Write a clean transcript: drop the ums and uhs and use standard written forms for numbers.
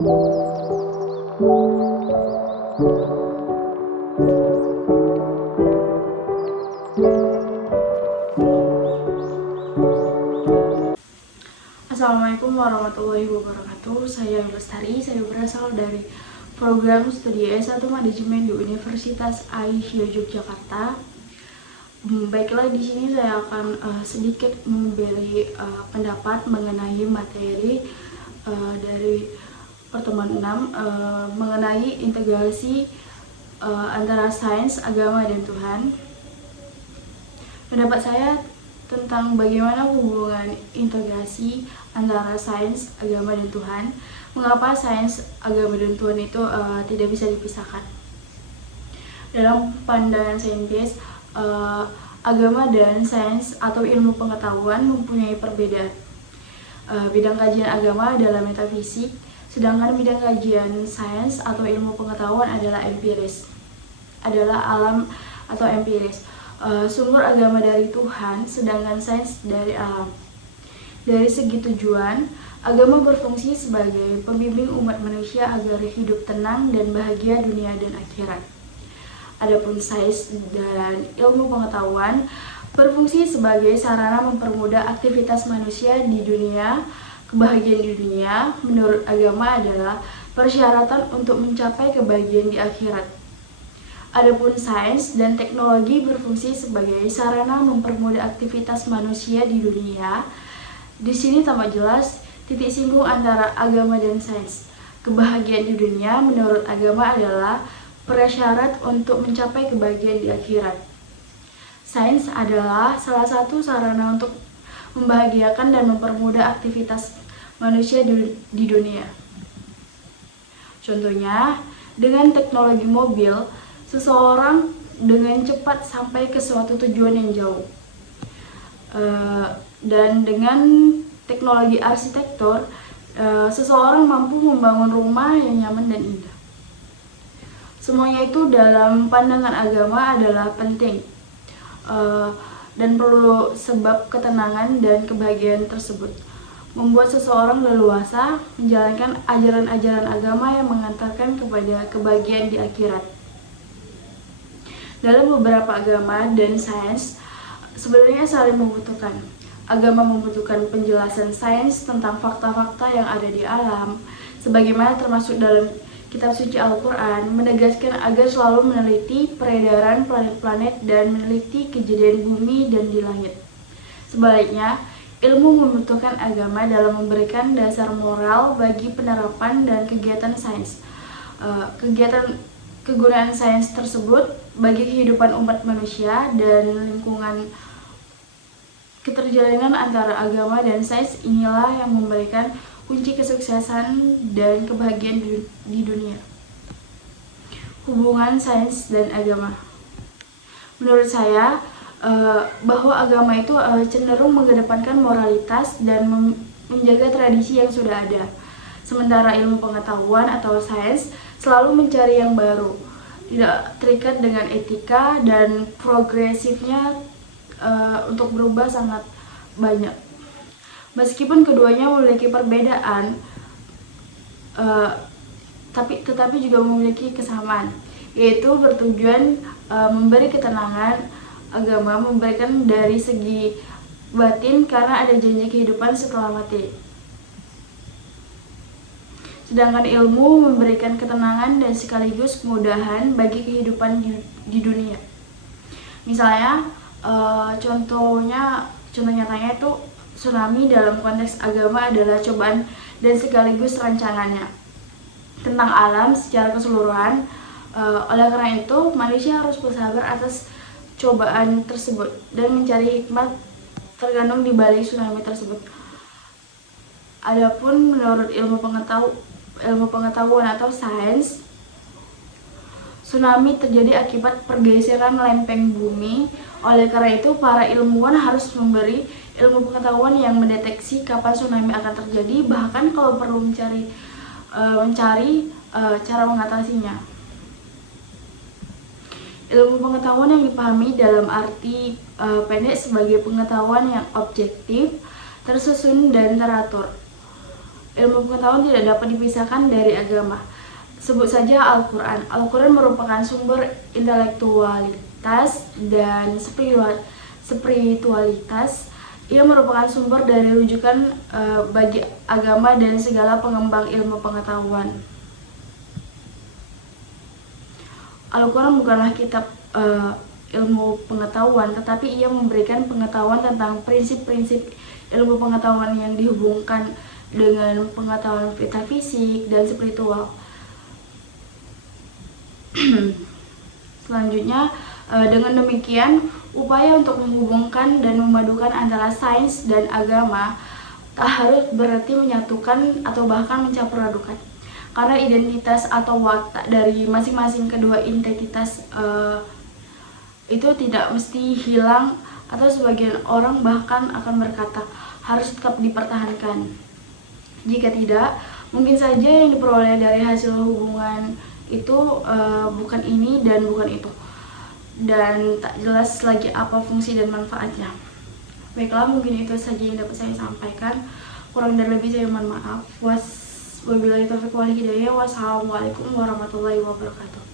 Assalamualaikum warahmatullahi wabarakatuh. Saya Lestari, saya berasal dari program studi S1 Manajemen di Universitas Aisyah Yogyakarta. Baiklah, di sini saya akan sedikit memberi pendapat mengenai materi dari pertemuan 6 mengenai integrasi antara sains, agama, dan Tuhan. Pendapat saya tentang bagaimana hubungan integrasi antara sains, agama, dan Tuhan. Mengapa sains, agama, dan Tuhan itu tidak bisa dipisahkan? Dalam pandangan saintis, agama dan sains atau ilmu pengetahuan mempunyai perbedaan. Bidang kajian agama adalah metafisik, sedangkan bidang kajian sains atau ilmu pengetahuan adalah empiris, adalah alam atau empiris. Sumber agama dari Tuhan, sedangkan sains dari alam. Dari segi tujuan, agama berfungsi sebagai pembimbing umat manusia agar hidup tenang dan bahagia dunia dan akhirat. Adapun sains dan ilmu pengetahuan berfungsi sebagai sarana mempermudah aktivitas manusia di dunia. Kebahagiaan di dunia menurut agama adalah persyaratan untuk mencapai kebahagiaan di akhirat. Adapun sains dan teknologi berfungsi sebagai sarana mempermudah aktivitas manusia di dunia. Di sini tampak jelas titik singgung antara agama dan sains. Kebahagiaan di dunia menurut agama adalah prasyarat untuk mencapai kebahagiaan di akhirat. Sains adalah salah satu sarana untuk membahagiakan dan mempermudah aktivitas manusia di dunia. Contohnya, dengan teknologi mobil, seseorang dengan cepat sampai ke suatu tujuan yang jauh. Dan dengan teknologi arsitektur, seseorang mampu membangun rumah yang nyaman dan indah. Semuanya itu dalam pandangan agama adalah penting dan perlu, sebab ketenangan dan kebahagiaan tersebut membuat seseorang leluasa menjalankan ajaran-ajaran agama yang mengantarkan kepada kebahagiaan di akhirat. Dalam beberapa agama dan sains sebenarnya saling membutuhkan. Agama membutuhkan penjelasan sains tentang fakta-fakta yang ada di alam, sebagaimana termasuk dalam kitab suci Al-Quran, menegaskan agar selalu meneliti peredaran planet-planet dan meneliti kejadian bumi dan di langit. Sebaliknya, ilmu membutuhkan agama dalam memberikan dasar moral bagi penerapan dan kegiatan sains. Kegunaan sains tersebut bagi kehidupan umat manusia dan lingkungan. Keterjalinan antara agama dan sains inilah yang memberikan kunci kesuksesan dan kebahagiaan di dunia. Hubungan sains dan agama. Menurut saya, bahwa agama itu cenderung mengedepankan moralitas dan menjaga tradisi yang sudah ada. Sementara ilmu pengetahuan atau sains selalu mencari yang baru, tidak terikat dengan etika, dan progresifnya untuk berubah sangat banyak. Meskipun keduanya memiliki perbedaan, tetapi juga memiliki kesamaan, yaitu bertujuan memberi ketenangan. Agama memberikan dari segi batin karena ada janji kehidupan setelah mati. Sedangkan ilmu memberikan ketenangan dan sekaligus kemudahan bagi kehidupan di dunia. Misalnya, contoh nyatanya itu tsunami dalam konteks agama adalah cobaan dan sekaligus rancangannya tentang alam secara keseluruhan. Oleh karena itu, manusia harus bersabar atas cobaan tersebut dan mencari hikmat terkandung di balik tsunami tersebut. Adapun menurut ilmu pengetahuan atau sains, tsunami terjadi akibat pergeseran lempeng bumi. Oleh karena itu, para ilmuwan harus memberi ilmu pengetahuan yang mendeteksi kapan tsunami akan terjadi, bahkan kalau perlu mencari cara mengatasinya. Ilmu pengetahuan yang dipahami dalam arti pendek sebagai pengetahuan yang objektif, tersusun, dan teratur. ilmu pengetahuan tidak dapat dipisahkan dari agama. Sebut saja Al-Quran. Al-Quran merupakan sumber intelektualitas dan spiritualitas. Ia merupakan sumber dari rujukan bagi agama dan segala pengembang ilmu pengetahuan. Al-Quran bukanlah kitab ilmu pengetahuan, tetapi ia memberikan pengetahuan tentang prinsip-prinsip ilmu pengetahuan yang dihubungkan dengan pengetahuan metafisik dan spiritual. Selanjutnya, dengan demikian, upaya untuk menghubungkan dan memadukan antara sains dan agama tak harus berarti menyatukan atau bahkan mencampur adukan. Karena identitas atau watak dari masing-masing kedua entitas itu tidak mesti hilang, atau sebagian orang bahkan akan berkata harus tetap dipertahankan. Jika tidak, mungkin saja yang diperoleh dari hasil hubungan itu bukan ini dan bukan itu, dan tak jelas lagi apa fungsi dan manfaatnya. Baiklah, mungkin itu saja yang dapat saya sampaikan. Kurang dan lebih saya mohon maaf. Wabillahi taufiq wal hidayah. Wassalamualaikum warahmatullahi wabarakatuh.